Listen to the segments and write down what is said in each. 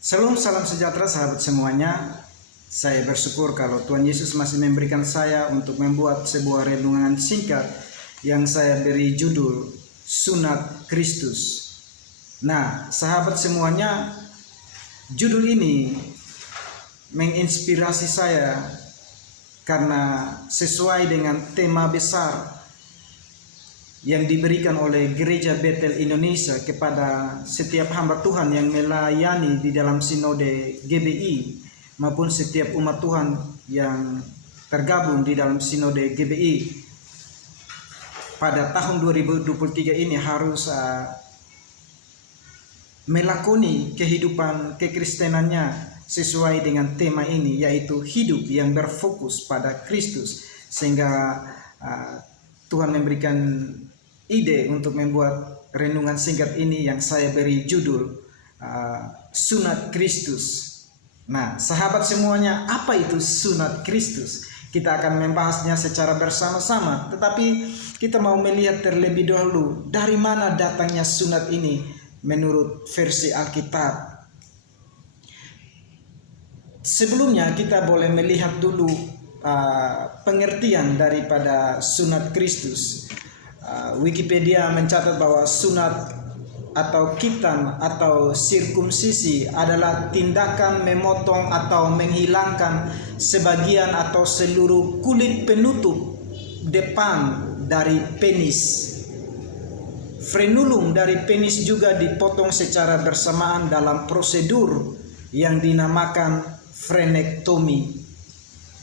Salam sejahtera sahabat semuanya. Saya bersyukur kalau Tuhan Yesus masih memberikan saya untuk membuat sebuah renungan singkat yang saya beri judul Sunat Kristus. Nah, sahabat semuanya, judul ini menginspirasi saya karena sesuai dengan tema besar yang diberikan oleh Gereja Bethel Indonesia kepada setiap hamba Tuhan yang melayani di dalam sinode GBI maupun setiap umat Tuhan yang tergabung di dalam sinode GBI pada tahun 2023 ini harus melakoni kehidupan kekristenannya sesuai dengan tema ini, yaitu hidup yang berfokus pada Kristus, sehingga Tuhan memberikan ide untuk membuat renungan singkat ini yang saya beri judul Sunat Kristus. Nah, sahabat semuanya, apa itu sunat Kristus? Kita akan membahasnya secara bersama-sama, tetapi kita mau melihat terlebih dahulu dari mana datangnya sunat ini menurut versi Alkitab. Sebelumnya kita boleh melihat dulu pengertian daripada sunat Kristus. Wikipedia mencatat bahwa sunat atau khitan atau sirkumsisi adalah tindakan memotong atau menghilangkan sebagian atau seluruh kulit penutup depan dari penis. Frenulum dari penis juga dipotong secara bersamaan dalam prosedur yang dinamakan frenektomi.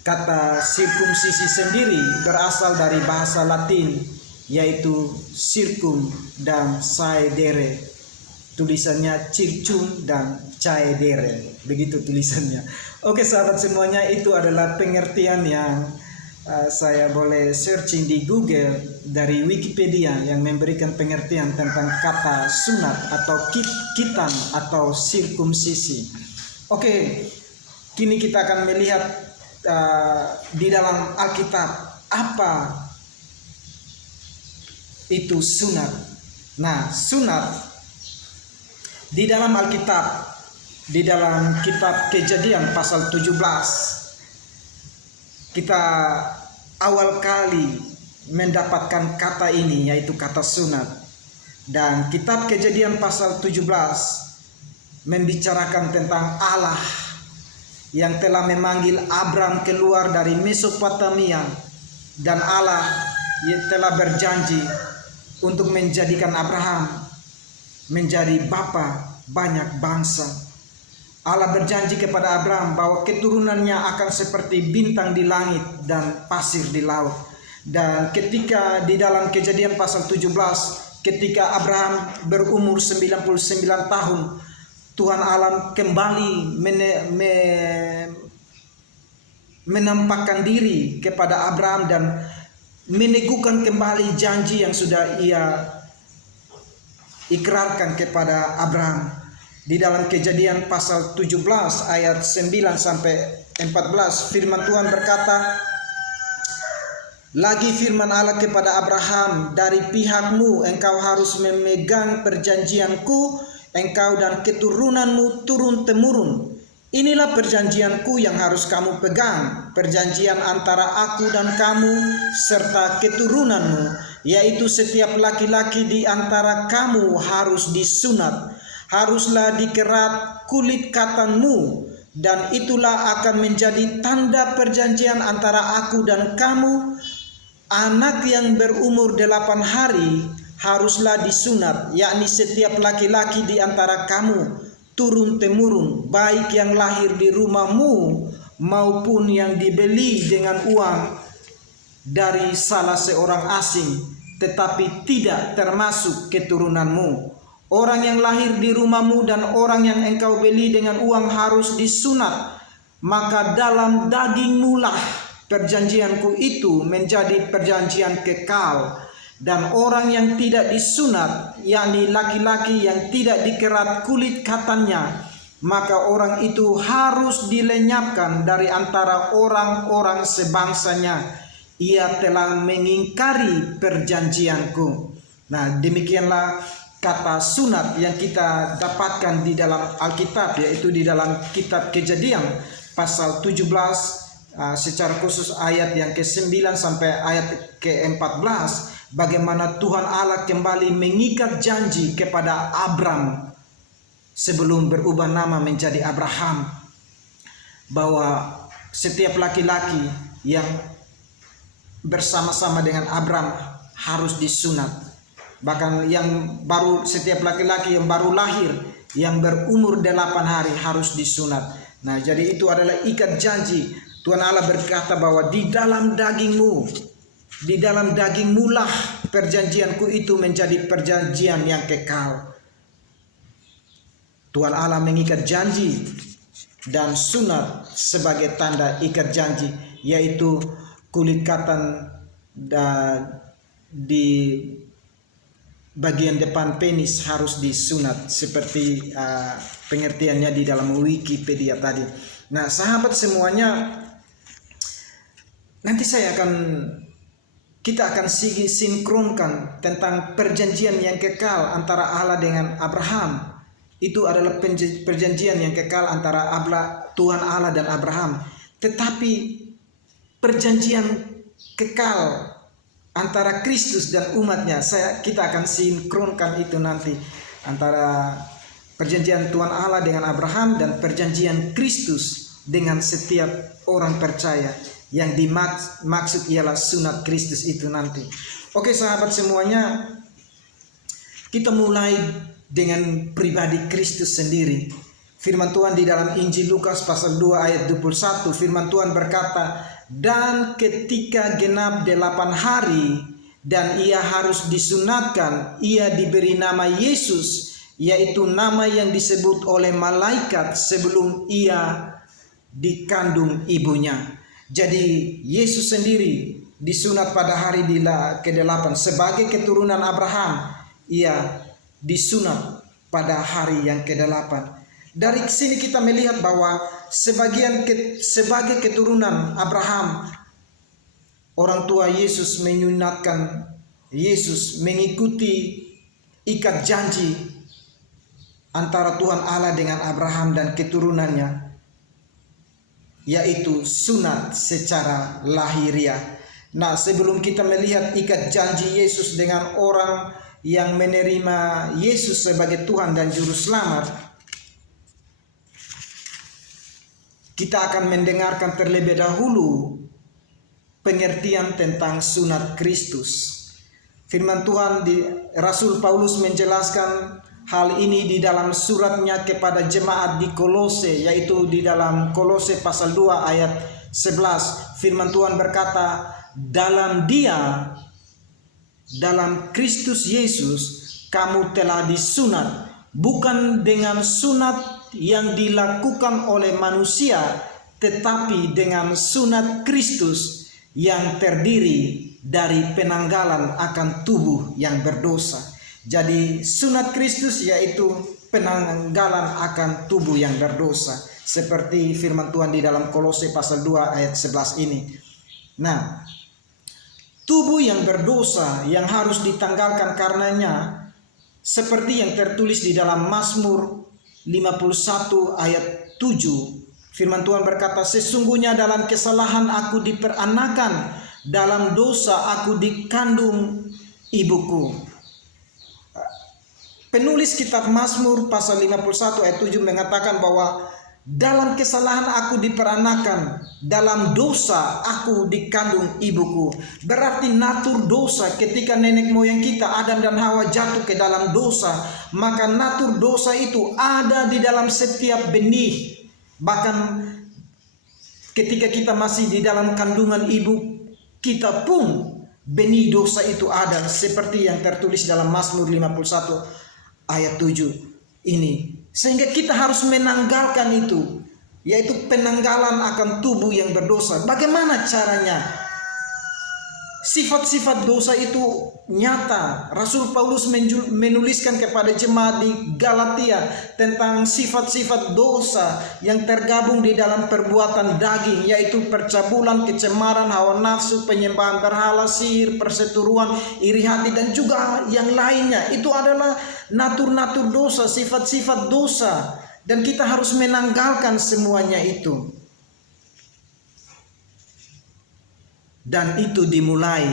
Kata sirkumsisi sendiri berasal dari bahasa Latin, yaitu circum dan caedere. Tulisannya circum dan caedere, begitu tulisannya. Oke sahabat semuanya, itu adalah pengertian yang saya boleh searching di Google dari Wikipedia yang memberikan pengertian tentang kata sunat atau khitan atau sirkumsisi. Oke, kini kita akan melihat di dalam Alkitab apa itu sunat. Nah, sunat di dalam Alkitab, di dalam kitab Kejadian pasal 17, kita awal kali mendapatkan kata ini, yaitu kata sunat. Dan kitab Kejadian pasal 17 membicarakan tentang Allah yang telah memanggil Abram keluar dari Mesopotamia, dan Allah yang telah berjanji untuk menjadikan Abraham menjadi bapa banyak bangsa. Allah berjanji kepada Abraham bahwa keturunannya akan seperti bintang di langit dan pasir di laut. Dan ketika di dalam Kejadian pasal 17, ketika Abraham berumur 99 tahun, Tuhan Allah kembali menampakkan diri kepada Abraham dan meneguhkan kembali janji yang sudah ia ikrarkan kepada Abraham. Di dalam Kejadian pasal 17 ayat 9 sampai 14, firman Tuhan berkata, "Lagi firman Allah kepada Abraham, dari pihakmu engkau harus memegang perjanjianku, engkau dan keturunanmu turun-temurun. Inilah perjanjianku yang harus kamu pegang, perjanjian antara aku dan kamu serta keturunanmu, yaitu setiap laki-laki di antara kamu harus disunat, haruslah dikerat kulit katanmu, dan itulah akan menjadi tanda perjanjian antara aku dan kamu. Anak yang berumur 8 hari haruslah disunat, yakni setiap laki-laki di antara kamu turun-temurun, baik yang lahir di rumahmu maupun yang dibeli dengan uang dari salah seorang asing, tetapi tidak termasuk keturunanmu. Orang yang lahir di rumahmu dan orang yang engkau beli dengan uang harus disunat, maka dalam dagingmu lah perjanjianku itu menjadi perjanjian kekal. Dan orang yang tidak disunat, yakni laki-laki yang tidak dikerat kulit katannya, maka orang itu harus dilenyapkan dari antara orang-orang sebangsanya. Ia telah mengingkari perjanjianku." Nah, demikianlah kata sunat yang kita dapatkan di dalam Alkitab, yaitu di dalam kitab Kejadian pasal 17 secara khusus ayat yang ke-9 sampai ayat ke-14, bagaimana Tuhan Allah kembali mengikat janji kepada Abram sebelum berubah nama menjadi Abraham, bahwa setiap laki-laki yang bersama-sama dengan Abram harus disunat. Bahkan setiap laki-laki yang baru lahir, yang berumur 8 hari harus disunat. Nah, jadi itu adalah ikat janji. Tuhan Allah berkata bahwa di dalam dagingmu lah perjanjianku itu menjadi perjanjian yang kekal. Tuhan Allah mengikat janji dan sunat sebagai tanda ikat janji, yaitu kulit katan di bagian depan penis harus disunat, seperti pengertiannya di dalam Wikipedia tadi. Nah, sahabat semuanya, nanti kita akan sinkronkan tentang perjanjian yang kekal antara Allah dengan Abraham. Itu adalah perjanjian yang kekal antara Tuhan Allah dan Abraham. Tetapi perjanjian kekal antara Kristus dan umatnya, kita akan sinkronkan itu nanti, antara perjanjian Tuhan Allah dengan Abraham dan perjanjian Kristus dengan setiap orang percaya. Yang dimaksud ialah sunat Kristus itu nanti. Oke sahabat semuanya, kita mulai dengan pribadi Kristus sendiri. Firman Tuhan di dalam Injil Lukas pasal 2 ayat 21, firman Tuhan berkata, dan ketika genap 8 hari dan ia harus disunatkan, ia diberi nama Yesus, yaitu nama yang disebut oleh malaikat sebelum ia dikandung ibunya. Jadi Yesus sendiri disunat pada hari ke-8 sebagai keturunan Abraham. Ia disunat pada hari yang ke-8. Dari sini kita melihat bahwa sebagai keturunan Abraham, orang tua Yesus menyunatkan Yesus mengikuti ikat janji antara Tuhan Allah dengan Abraham dan keturunannya, yaitu sunat secara lahiriah. Nah, sebelum kita melihat ikat janji Yesus dengan orang yang menerima Yesus sebagai Tuhan dan Juru Selamat, kita akan mendengarkan terlebih dahulu pengertian tentang sunat Kristus. Firman Tuhan di Rasul Paulus menjelaskan hal ini di dalam suratnya kepada jemaat di Kolose, yaitu di dalam Kolose pasal 2 ayat 11. Firman Tuhan berkata, dalam Kristus Yesus kamu telah disunat, bukan dengan sunat yang dilakukan oleh manusia, tetapi dengan sunat Kristus yang terdiri dari penanggalan akan tubuh yang berdosa. Jadi sunat Kristus yaitu penanggalan akan tubuh yang berdosa, seperti firman Tuhan di dalam Kolose pasal 2 ayat 11 ini. Nah, tubuh yang berdosa yang harus ditanggalkan karenanya, seperti yang tertulis di dalam Mazmur 51 ayat 7, firman Tuhan berkata, sesungguhnya dalam kesalahan aku diperanakan, dalam dosa aku dikandung ibuku. Penulis kitab Mazmur pasal 51 ayat 7 mengatakan bahwa dalam kesalahan aku diperanakan, dalam dosa aku dikandung ibuku. Berarti natur dosa, ketika nenek moyang kita Adam dan Hawa jatuh ke dalam dosa, maka natur dosa itu ada di dalam setiap benih. Bahkan ketika kita masih di dalam kandungan ibu kita pun benih dosa itu ada, seperti yang tertulis dalam Mazmur 51 ayat 7 ini. Sehingga kita harus menanggalkan itu, yaitu penanggalan akan tubuh yang berdosa. Bagaimana caranya? Sifat-sifat dosa itu nyata. Rasul Paulus menuliskan kepada jemaat di Galatia tentang sifat-sifat dosa yang tergabung di dalam perbuatan daging, yaitu percabulan, kecemaran, hawa nafsu, penyembahan berhala, sihir, perseteruan, iri hati, dan juga yang lainnya. Itu adalah natur-natur dosa, sifat-sifat dosa, dan kita harus menanggalkan semuanya itu. Dan itu dimulai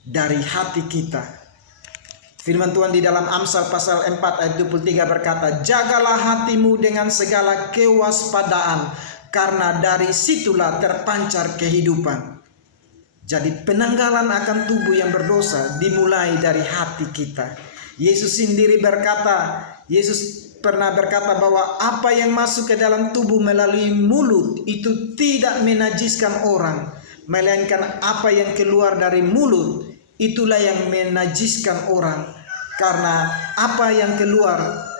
dari hati kita. Firman Tuhan di dalam Amsal pasal 4 ayat 23 berkata, "Jagalah hatimu dengan segala kewaspadaan, karena dari situlah terpancar kehidupan." Jadi penanggalan akan tubuh yang berdosa dimulai dari hati kita. Yesus sendiri berkata, Yesus pernah berkata bahwa apa yang masuk ke dalam tubuh melalui mulut itu tidak menajiskan orang, melainkan apa yang keluar dari mulut itulah yang menajiskan orang, karena apa yang keluar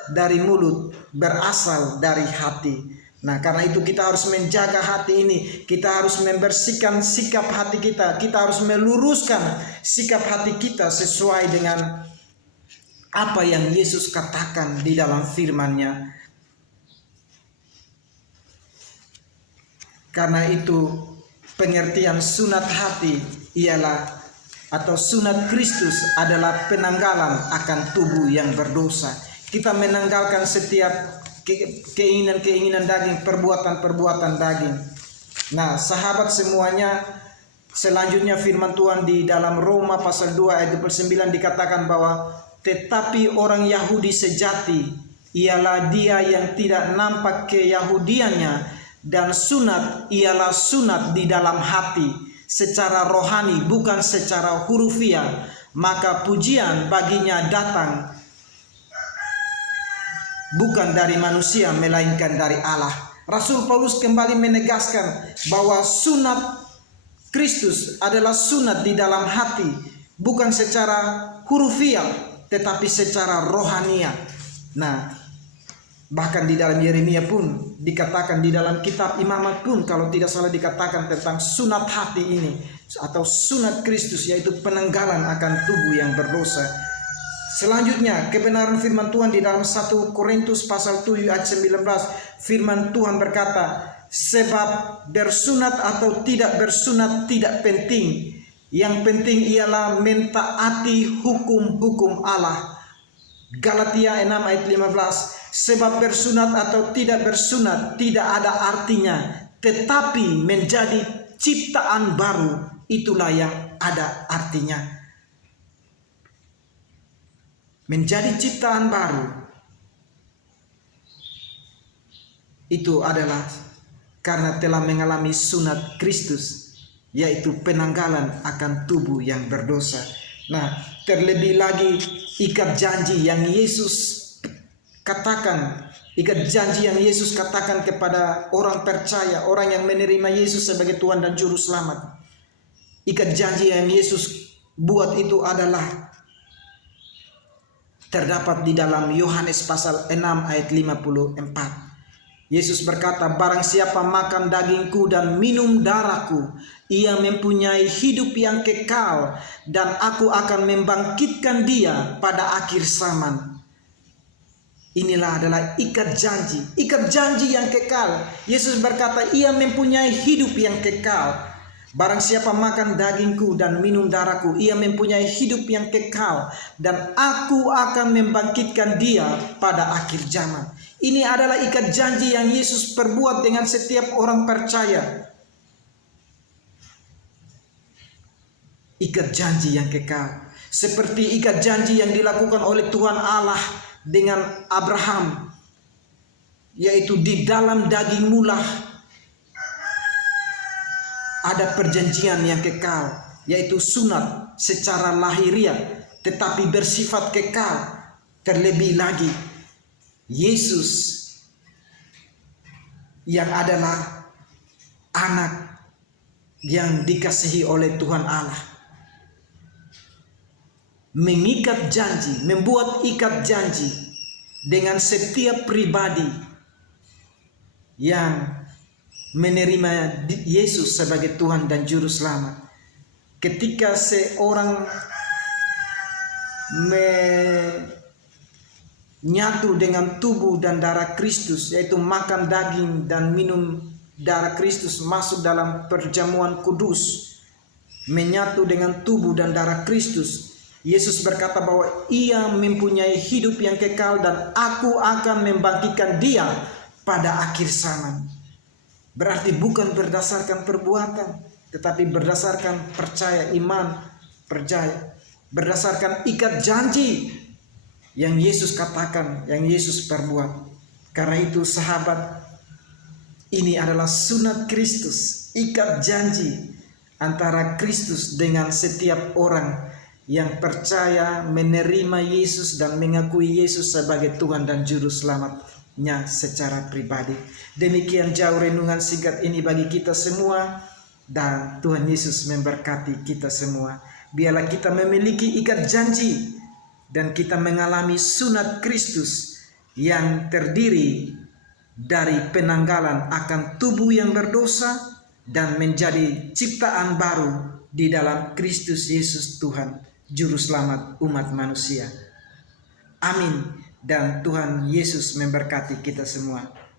dari mulut berasal dari hati. Nah, karena itu kita harus menjaga hati ini. Kita harus membersihkan sikap hati kita. Kita harus meluruskan sikap hati kita sesuai dengan apa yang Yesus katakan di dalam firman-Nya. Karena itu pengertian sunat hati ialah, atau sunat Kristus adalah penanggalan akan tubuh yang berdosa. Kita menanggalkan setiap keinginan-keinginan daging, perbuatan-perbuatan daging. Nah, sahabat semuanya, selanjutnya firman Tuhan di dalam Roma pasal 2 ayat 29 dikatakan bahwa tetapi orang Yahudi sejati ialah dia yang tidak nampak keyahudiannya, dan sunat ialah sunat di dalam hati, secara rohani, bukan secara hurufiah, maka pujian baginya datang bukan dari manusia melainkan dari Allah. Rasul Paulus kembali menegaskan bahwa sunat Kristus adalah sunat di dalam hati, bukan secara hurufiah tetapi secara rohania. Nah, bahkan di dalam Yeremia pun dikatakan, di dalam kitab Imamat pun kalau tidak salah dikatakan tentang sunat hati ini atau sunat Kristus, yaitu penanggalan akan tubuh yang berdosa. Selanjutnya kebenaran firman Tuhan di dalam 1 Korintus pasal 7 ayat 19, firman Tuhan berkata, "Sebab bersunat atau tidak bersunat tidak penting. Yang penting ialah mentaati hukum-hukum Allah." Galatia 6 ayat 15, "Sebab bersunat atau tidak bersunat tidak ada artinya, tetapi menjadi ciptaan baru itulah yang ada artinya." Menjadi ciptaan baru itu adalah karena telah mengalami sunat Kristus, yaitu penanggalan akan tubuh yang berdosa. Nah, terlebih lagi ikat janji yang Yesus katakan, ikat janji yang Yesus katakan kepada orang percaya, orang yang menerima Yesus sebagai Tuhan dan Juru Selamat. Ikat janji yang Yesus buat itu adalah terdapat di dalam Yohanes pasal 6 ayat 54. Yesus berkata, "Barang siapa makan dagingku dan minum darahku, ia mempunyai hidup yang kekal, dan aku akan membangkitkan dia pada akhir zaman." Inilah adalah ikat janji yang kekal. Yesus berkata, ia mempunyai hidup yang kekal. Barang siapa makan dagingku dan minum darahku, ia mempunyai hidup yang kekal, dan aku akan membangkitkan dia pada akhir zaman. Ini adalah ikat janji yang Yesus perbuat dengan setiap orang percaya. Ikat janji yang kekal, seperti ikat janji yang dilakukan oleh Tuhan Allah dengan Abraham, yaitu di dalam dagingmu lah ada perjanjian yang kekal, yaitu sunat secara lahiriah tetapi bersifat kekal. Terlebih lagi Yesus yang adalah anak yang dikasihi oleh Tuhan Allah mengikat janji, membuat ikat janji dengan setiap pribadi yang menerima Yesus sebagai Tuhan dan Juru Selamat. Ketika seorang menyatu dengan tubuh dan darah Kristus, yaitu makan daging dan minum darah Kristus, masuk dalam perjamuan kudus, menyatu dengan tubuh dan darah Kristus. Yesus berkata bahwa ia mempunyai hidup yang kekal dan aku akan membangkitkan dia pada akhir zaman. Berarti bukan berdasarkan perbuatan, tetapi berdasarkan percaya, iman, percaya, berdasarkan ikat janji yang Yesus katakan, yang Yesus perbuat. Karena itu sahabat, ini adalah sunat Kristus, ikat janji antara Kristus dengan setiap orang yang percaya, menerima Yesus dan mengakui Yesus sebagai Tuhan dan Juru Selamatnya secara pribadi. Demikian jauh renungan singkat ini bagi kita semua, dan Tuhan Yesus memberkati kita semua. Biarlah kita memiliki ikat janji dan kita mengalami sunat Kristus yang terdiri dari penanggalan akan tubuh yang berdosa dan menjadi ciptaan baru di dalam Kristus Yesus Tuhan, Juru Selamat umat manusia. Amin. Dan Tuhan Yesus memberkati kita semua.